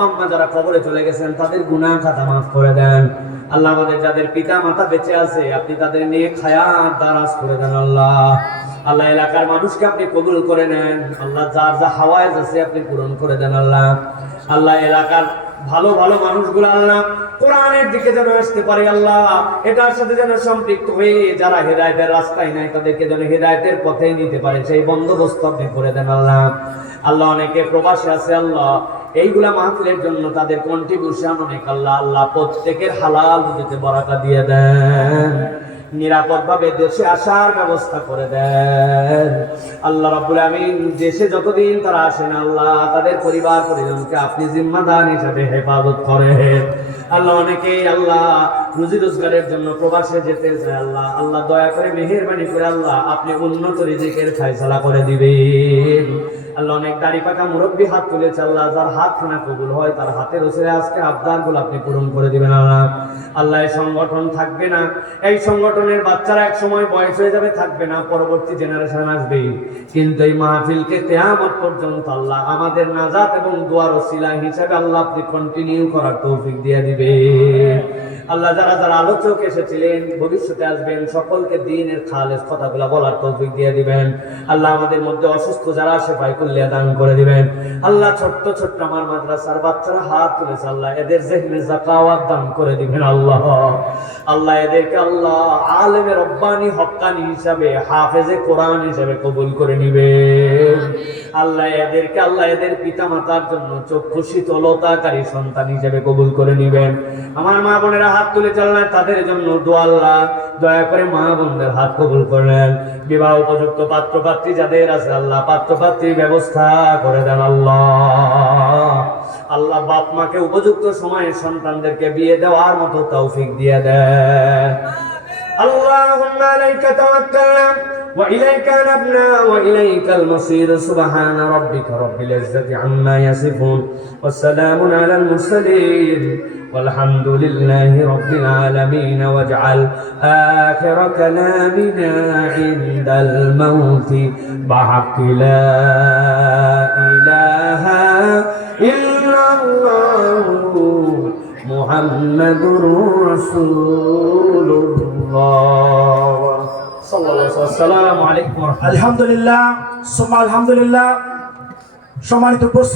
আব্বা আম্মা যারা কবরে চলে গেছেন তাদের গুনাহ খাতা মাফ করে দেন আল্লাহ। আমাদের যাদের পিতা মাতা বেঁচে আছে আপনি তাদের নিয়ে হায়াত দারাজ করে দেন আল্লাহ। আল্লাহ এলাকার মানুষকে আপনি কবুল করে নেন আল্লাহ। যার যা হাওয়ায়েজ আছে আপনি পূরণ করে দেন আল্লাহ। আল্লাহ এলাকার ভালো ভালো মানুষগুলো আল্লাহ কোরআনের দিকে যেন আসতে পারে আল্লাহ, এটার সাথে যেন সম্পৃক্ত হয়ে যারা হেদায়েতের রাস্তায় নাই তাদেরকে যেন হেদায়েতের পথে নিতে পারে সেই বন্দোবস্ত আপনি করে দেন আল্লাহ। আল্লাহ অনেকে প্রবাসে আছে আল্লাহ, এইগুলা মাহফিলের জন্য তাদের কন্ট্রিবিউশন অনেক আল্লাহ। আল্লাহ প্রত্যেকের হালাল রুজিতে বরাকা দিয়ে দেন, নিরাপদ ভাবে দেশে আসার ব্যবস্থা করে দেন আল্লাহ রাব্বুল আমিন। দেশে যতদিন তারা আসেন আল্লাহ তাদের পরিবার পরিজনকে আপনি জিম্মাদার হিসেবে হেফাজত করেন আল্লাহ। অনেকেই আল্লাহ রুজি রোজগারের জন্য প্রবাসে যেতে চায় আল্লাহ, আল্লাহ দয়া করে মেহেরবানি করে আল্লাহ আপনি উন্নত রিজিকের ফয়সালা করে দিবেন আল্লাহ। অনেক দাড়ি পাকা মুরব্বী হাত তুলেছে আল্লাহ, যার হাত খানা কবুল হয় তার হাতের ওসিলায় আজকে আবদারগুলো আপনি পূরণ করে দিবেন আল্লাহ। আল্লাহ এই সংগঠন থাকবে না, এই সংগঠনের বাচ্চারা এক সময় বয়স হয়ে যাবে, থাকবে না, পরবর্তী জেনারেশন আসবে, কিন্তু এই মাহফিলকে কিয়ামত পর্যন্ত আল্লাহ আমাদের নাজাত এবং দুয়ার ওসিলা হিসেবে আল্লাহ আপনি কন্টিনিউ করার তৌফিক দিয়ে দিবেন আল্লাহ। যারা যারা আলোচক এসেছিলেন ভবিষ্যতে আসবেন সকলকে দ্বীনের খালেস কথাগুলো বলার তৌফিক দিয়ে দিবেন আল্লাহ। আমাদের মধ্যে অসুস্থ যারা সেফায়ে কুল্লিয়া দান করে দিবেন আল্লাহ। ছোট্ট ছোট্ট আমার মাদ্রাসার বাচ্চারা হাত তুলেছে আল্লাহ, এদের যেহনে যাকাওয়াত দান করে দিবেন আল্লাহ। আল্লাহ এদেরকে আল্লাহ আলেমে রব্বানি হক্কানি হিসাবে হাফেজে কোরআন হিসাবে কবুল করে নিবেন আল্লাহ। এদেরকে আল্লাহ এদের পিতা মাতার জন্য চক্ষু শীতলতাকারী সন্তান হিসেবে কবুল করে নিবেন। আমার মা বোনেরা হাত তুলে চললেন তাদের জন্য দোয়া আল্লাহ দয়া করে মা বোনদের হাত কবুল করলেন। বিবাহ উপযুক্ত পাত্র পাত্রী যাদের আছে আল্লাহ পাত্র পাত্রীর ব্যবস্থা করে দেন আল্লাহ। আল্লাহ বাপ মাকে উপযুক্ত সময়ে সন্তানদেরকে বিয়ে দেওয়ার মতো তৌফিক দিয়ে দেন। আল্লাহুম্মা আলাইকা তাওয়াক্কালনা ওয়া ইলাইকা আনাবনা ওয়া ইলাইকাল মাসীর। সুবহানা রাব্বিকা রাব্বিল ইজ্জাতি আম্মা ইয়াসিফুন ওয়া সালামুন আলাল মুরসালিন والحمد لله رب العالمين واجعل آخر كلامنا عند الموت بحق لا إله إلا الله محمد رسول الله صلى الله عليه وسلم। السلام عليكم। আলহামদুলিল্লাহ সুম্মা আলহামদুলিল্লাহ। সম্মানিত উপস্থিতি